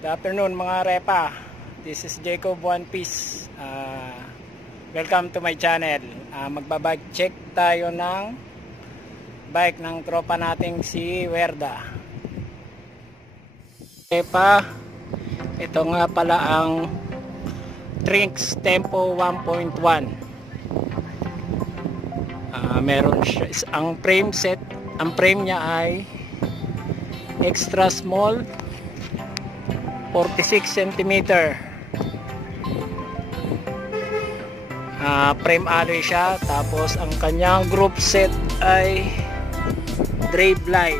Good afternoon mga repa. This is Jacob One Piece. Welcome to my channel. Magbabike check tayo ng bike ng tropa nating si Werda. Repa, ito nga pala ang Trinx Tempo 1.1. Meron siya, ang frame set, ang frame niya ay extra small, 46 cm. Frame alloy siya. Tapos ang kanyang group set ay drive line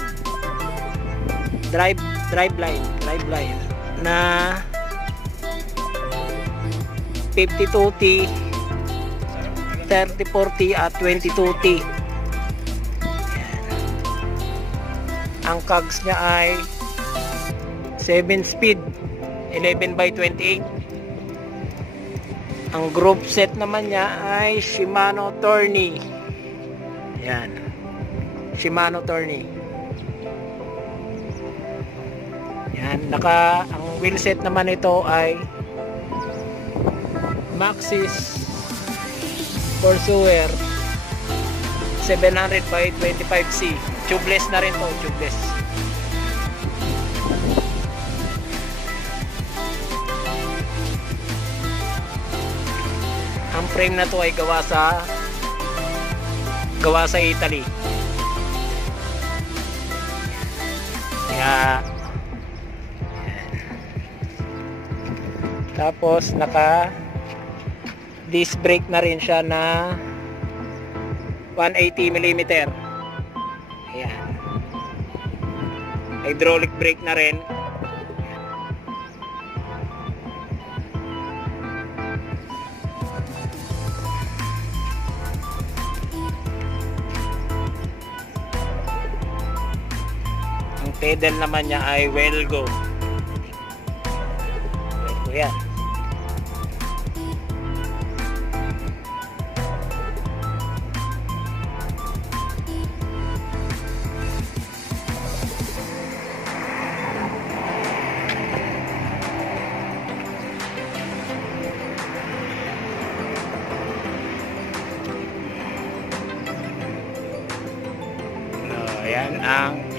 na 52T, 3040 at 22T. Ang cogs niya ay 7 speed, 11/28. Ang group set naman niya ay Shimano Tourney. Yan, Shimano Tourney. Yan, ang wheel set naman ito ay Maxxis Pursuer 700/25C. Tubeless na rin to, tubeless. Ang frame na to ay gawa sa Italy. Kaya tapos naka disc brake na rin siya na 180mm. Ayan. Hydraulic brake na rin. Ang pedal naman niya ay Welgo. Welgo yan.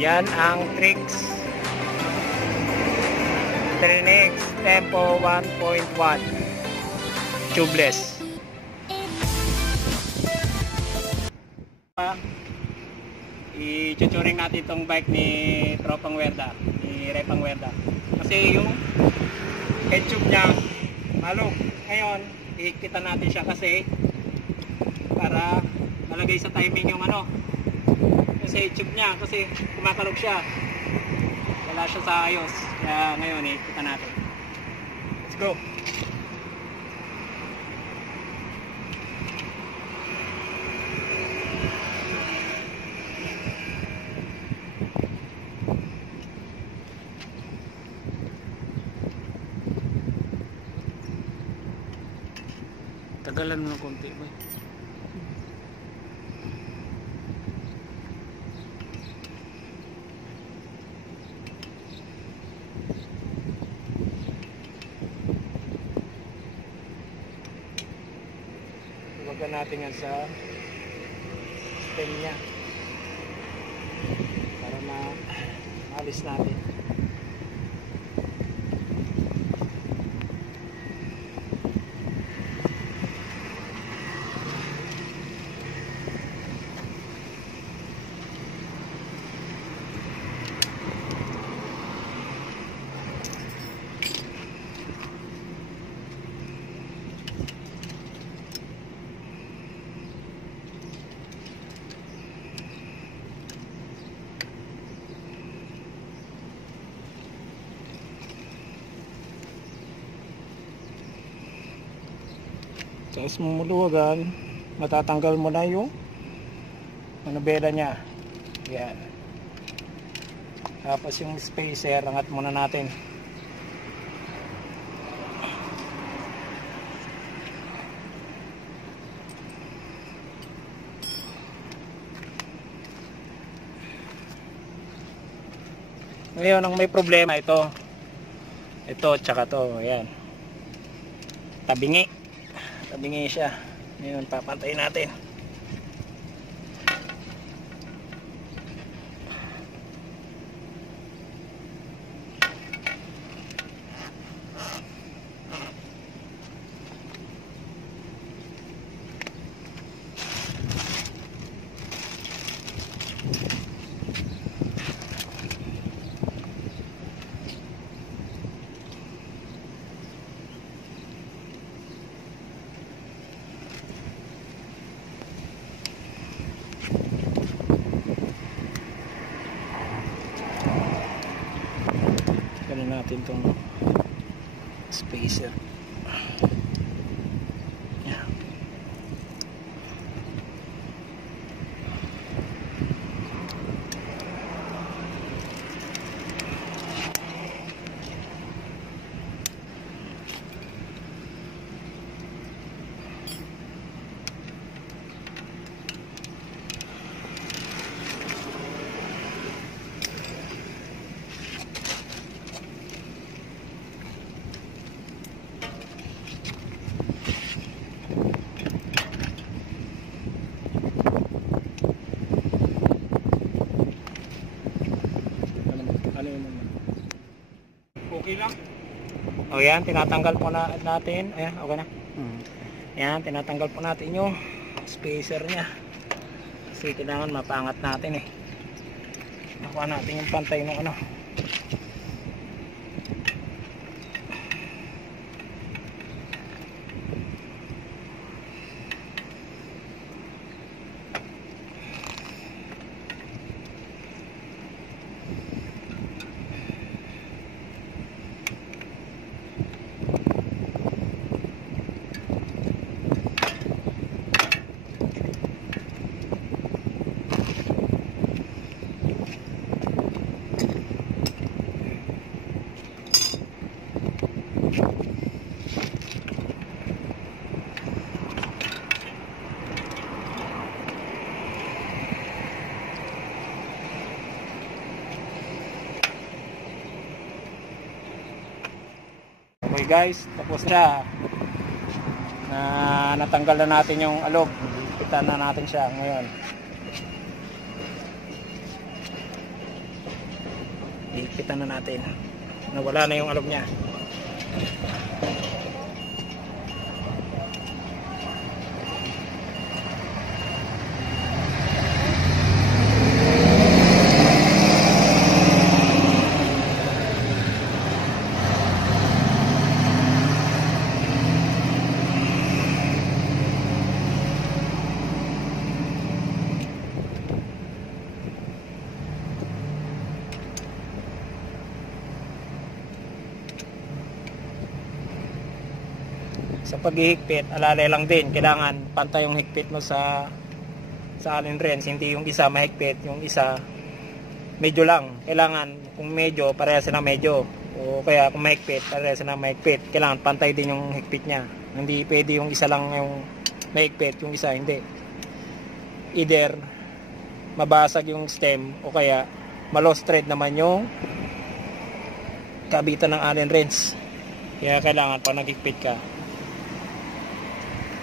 Yan ang Trinx Tempo 1.1 tubeless. I-tutoring natin itong bike ni Tropang Werda, ni Repang Werda. Kasi yung head tube niya malog. Ngayon, ikita natin siya kasi para malagay sa timing yung sa tube niya, kasi kumakalog siya, wala siya sa ayos. Kaya ngayon kita natin. Let's go. Tagalan mo ng konti ba? Iwagan natin yan sa stem niya para maalis natin. Tapos mumuluwagan, matatanggal mo na yung manubela niya. Yan. Tapos yung spacer, angat muna natin. Ngayon, ang may problema ito. Ito, tsaka to, ayan. Tabingi. Tabingi siya. Ngayon, papantayin natin. Natin tong spacer. Yeah. Okay lang. O yan, tinatanggal po natin. Ayan, okay na. Yan, tinatanggal po natin yung spacer nya. Kasi kailangan mapangat natin eh. Nakuha natin yung pantay ng ano. Okay guys, tapos na. Natanggal na natin yung alog. Kita na natin siya ngayon. Kita na natin. Nawala na yung alog niya. Sa paghihigpit, alalay lang din, kailangan pantay yung higpit mo sa Allen wrench, hindi yung isa mahigpit, yung isa medyo lang. Kailangan kung medyo, parehas na medyo, o kaya kung mahigpit, parehas na mahigpit. Kailangan pantay din yung higpit nya. Hindi pwede yung isa lang yung mahigpit, yung isa hindi. Either mabasag yung stem o kaya ma-lost thread naman yung kabitan ng Allen wrench. Kaya kailangan pag naghigpit ka,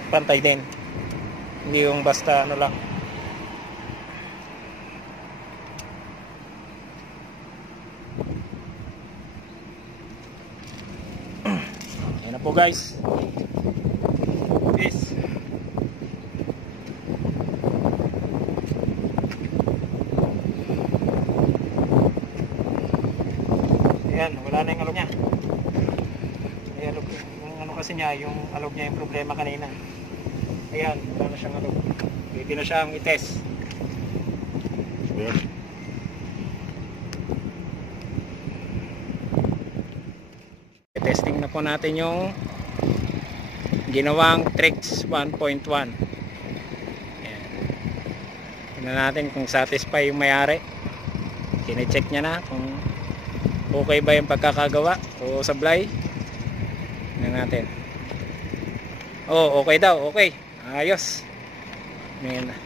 pantay din, hindi yung basta ano lang. Yan na po guys. Peace. Ayan, wala na yung alog niya. Ayan, yung ano kasi niya, yung alog niya yung problema kanina. Ayan, wala na siyang alog. Pwede na siyang i-test. I-testing na po natin yung ginawang Trex 1.1. Ayan. Tingnan natin kung satisfy yung may-ari. Kine-check niya na kung okay ba yung pagkakagawa o sablay. Tingnan natin. Oh, okay daw, okay. Ayos. Ngayon na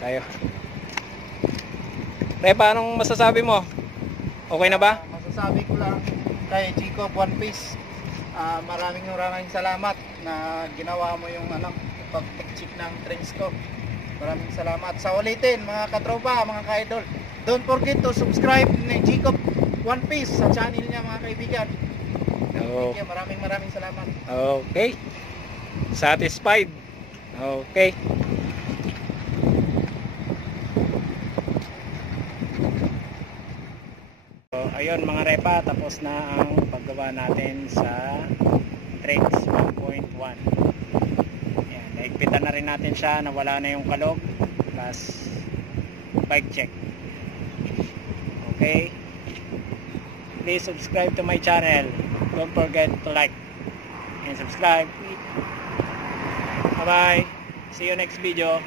tayo. Repa, anong masasabi mo? Okay na ba? Masasabi ko lang, kay Chico One Piece. Maraming salamat na ginawa mo yung pag-check ng trends ko. Maraming salamat. Sa ulitin mga katropa, mga ka-idol, don't forget to subscribe ni Chico One Piece sa channel niya mga kaibigan. Thank you. Maraming salamat. Okay. Satisfied. Okay. So, ayun mga repa, tapos na ang paggawa natin sa tricks 1.1. Ayan, naigpitan na rin natin siya, nawala na yung kalog plus bike check. Okay, please subscribe to my channel. Don't forget to like and subscribe. Bye bye, see you next video.